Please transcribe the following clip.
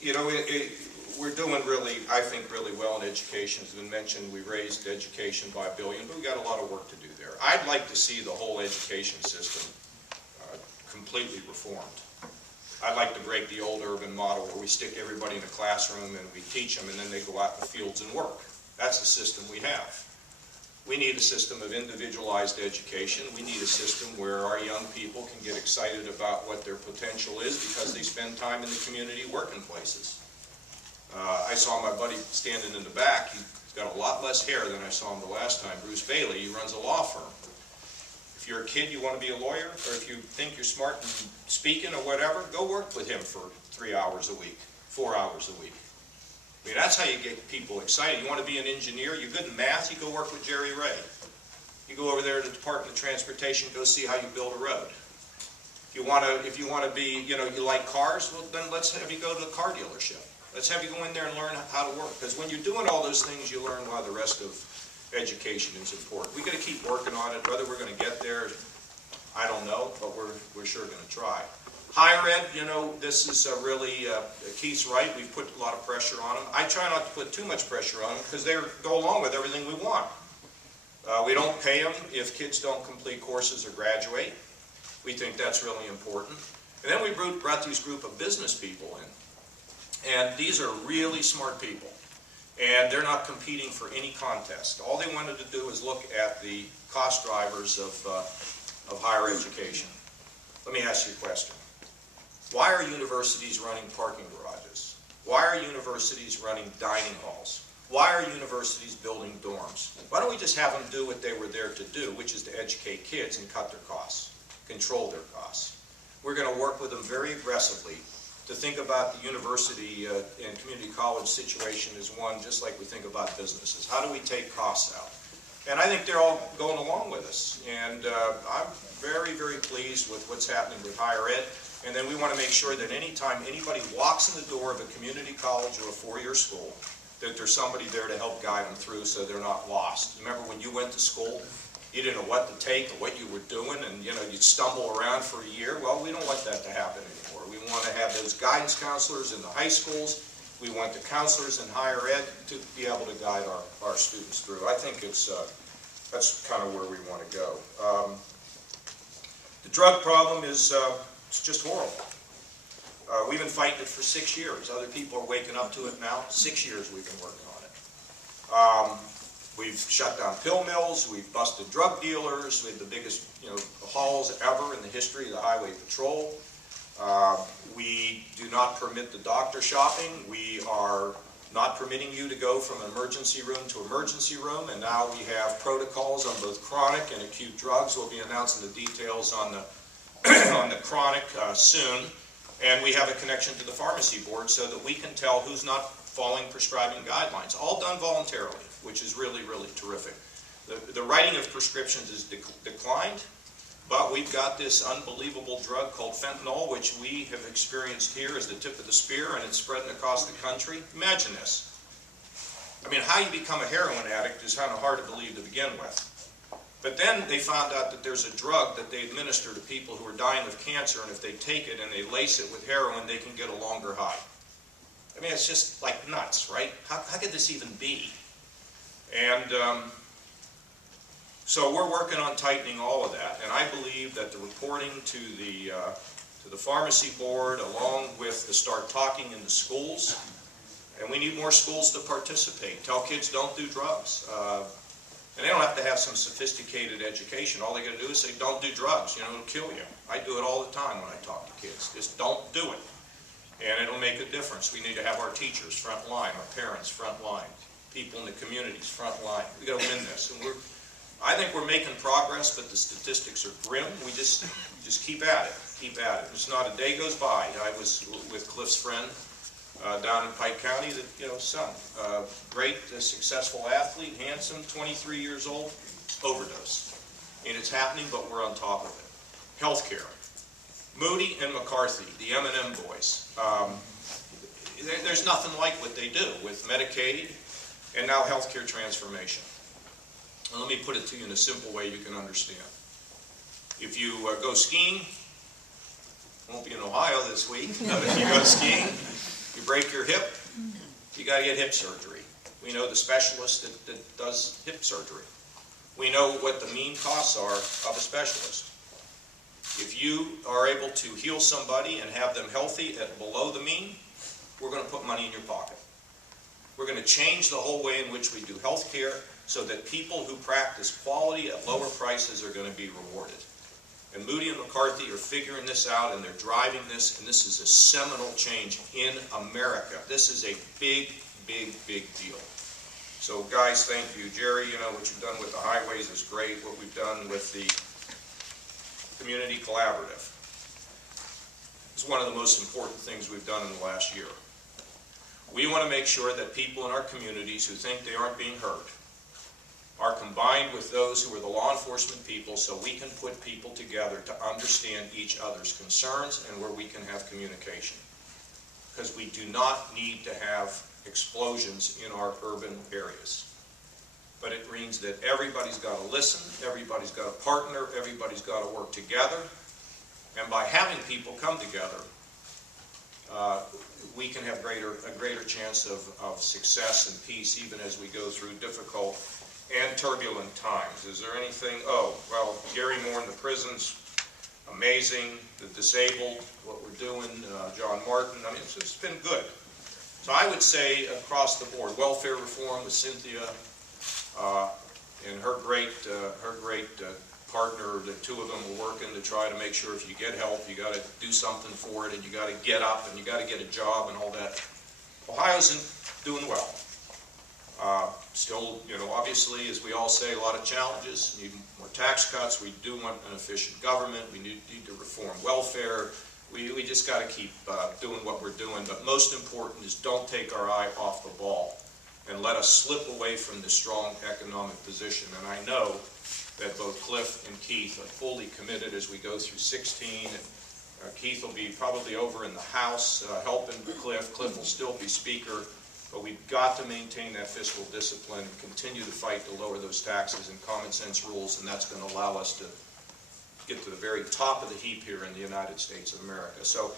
You know, we're doing really, I think, really well in education. As has been mentioned, we raised education by $1 billion, but we got a lot of work to do there. I'd like to see the whole education system completely reformed. I'd like to break the old urban model where we stick everybody in a classroom and we teach them and then they go out in the fields and work. That's the system we have. We need a system of individualized education. We need a system where our young people can get excited about what their potential is because they spend time in the community working places. I saw my buddy standing in the back. He's got a lot less hair than I saw him the last time. Bruce Bailey, he runs a law firm. If you're a kid, you want to be a lawyer, or if you think you're smart in speaking or whatever, go work with him for 3 hours a week, 4 hours a week. I mean, that's how you get people excited. You want to be an engineer, you're good in math, you go work with Jerry Ray. You go over there to the Department of Transportation, go see how you build a road. If you want to be, you know, you like cars, well then let's have you go to the car dealership. Let's have you go in there and learn how to work. Because when you're doing all those things, you learn why the rest of education is important. We've got to keep working on it. Whether we're going to get there, I don't know, but we're sure going to try. Higher ed, you know, this is really, Keith's right, we've put a lot of pressure on them. I try not to put too much pressure on them because they go along with everything we want. We don't pay them if kids don't complete courses or graduate. We think that's really important. And then we brought these group of business people in. And these are really smart people. And they're not competing for any contest. All they wanted to do is look at the cost drivers of higher education. Let me ask you a question. Why are universities running parking garages? Why are universities running dining halls? Why are universities building dorms? Why don't we just have them do what they were there to do, which is to educate kids and cut their costs, control their costs? We're going to work with them very aggressively to think about the university and community college situation as one, just like we think about businesses. How do we take costs out? And I think they're all going along with us. And I'm very, very pleased with what's happening with higher ed. And then we want to make sure that anytime anybody walks in the door of a community college or a four-year school, that there's somebody there to help guide them through so they're not lost. You remember when you went to school, you didn't know what to take or what you were doing, and you know, you'd stumble around for a year? Well, we don't want that to happen anymore. We want to have those guidance counselors in the high schools. We want the counselors in higher ed to be able to guide our students through. I think it's that's kind of where we want to go. The drug problem is it's just horrible. We've been fighting it for 6 years. Other people are waking up to it now. 6 years we've been working on it. We've shut down pill mills. We've busted drug dealers. We had the biggest, hauls ever in the history of the Highway Patrol. We do not permit the doctor shopping. We are not permitting you to go from emergency room to emergency room, and now we have protocols on both chronic and acute drugs. We'll be announcing the details on the on the chronic soon, and we have a connection to the pharmacy board so that we can tell who's not following prescribing guidelines. All done voluntarily, which is really, really terrific. The writing of prescriptions has declined, but we've got this unbelievable drug called fentanyl, which we have experienced here as the tip of the spear, and it's spreading across the country. Imagine this. I mean, how you become a heroin addict is kind of hard to believe to begin with. But then they found out that there's a drug that they administer to people who are dying of cancer, and if they take it and they lace it with heroin, they can get a longer high. I mean, it's just like nuts, right? How could this even be? And so we're working on tightening all of that, and I believe that the reporting to the pharmacy board, along with the start talking in the schools, and we need more schools to participate. Tell kids don't do drugs. And they don't have to have some sophisticated education. All they got to do is say, don't do drugs, it'll kill you. I do it all the time when I talk to kids. Just don't do it. And it'll make a difference. We need to have our teachers front line, our parents front line, people in the communities front line. We got to win this. And I think we're making progress, but the statistics are grim. We just keep at it. Keep at it. It's not a day goes by. I was with Cliff's friend down in Pike County, son, great, successful athlete, handsome, 23 years old, overdose. And it's happening, but we're on top of it. Healthcare. Moody and McCarthy, the M&M boys. There's nothing like what they do with Medicaid and now healthcare transformation. And let me put it to you in a simple way you can understand. If you go skiing, won't be in Ohio this week, but if you go skiing, you break your hip, you got to get hip surgery. We know the specialist that does hip surgery. We know what the mean costs are of a specialist. If you are able to heal somebody and have them healthy at below the mean, we're going to put money in your pocket. We're going to change the whole way in which we do health care so that people who practice quality at lower prices are going to be rewarded. And Moody and McCarthy are figuring this out, and they're driving this, and this is a seminal change in America. This is a big, big, big deal. So guys, thank you. Jerry, you know, what you've done with the highways is great. What we've done with the community collaborative is one of the most important things we've done in the last year. We want to make sure that people in our communities who think they aren't being heard are combined with those who are the law enforcement people, so we can put people together to understand each other's concerns and where we can have communication. Because we do not need to have explosions in our urban areas. But it means that everybody's got to listen, everybody's got to partner, everybody's got to work together. And by having people come together, we can have a greater chance of success and peace even as we go through difficult and turbulent times. Is there anything? Oh, well, Gary Moore in the prisons, amazing. The disabled, what we're doing, John Martin, I mean, it's been good. So I would say across the board, welfare reform with Cynthia and her great partner, the two of them are working to try to make sure if you get help, you got to do something for it, and you got to get up, and you got to get a job, and all that. Ohio's doing well. Still, you know, obviously, as we all say, a lot of challenges. Need more tax cuts. We do want an efficient government. We need to reform welfare. We just got to keep doing what we're doing. But most important is don't take our eye off the ball and let us slip away from this strong economic position. And I know that both Cliff and Keith are fully committed as we go through 16. And Keith will be probably over in the House helping Cliff. Cliff will still be Speaker. But we've got to maintain that fiscal discipline and continue to fight to lower those taxes and common sense rules, and that's going to allow us to get to the very top of the heap here in the United States of America. So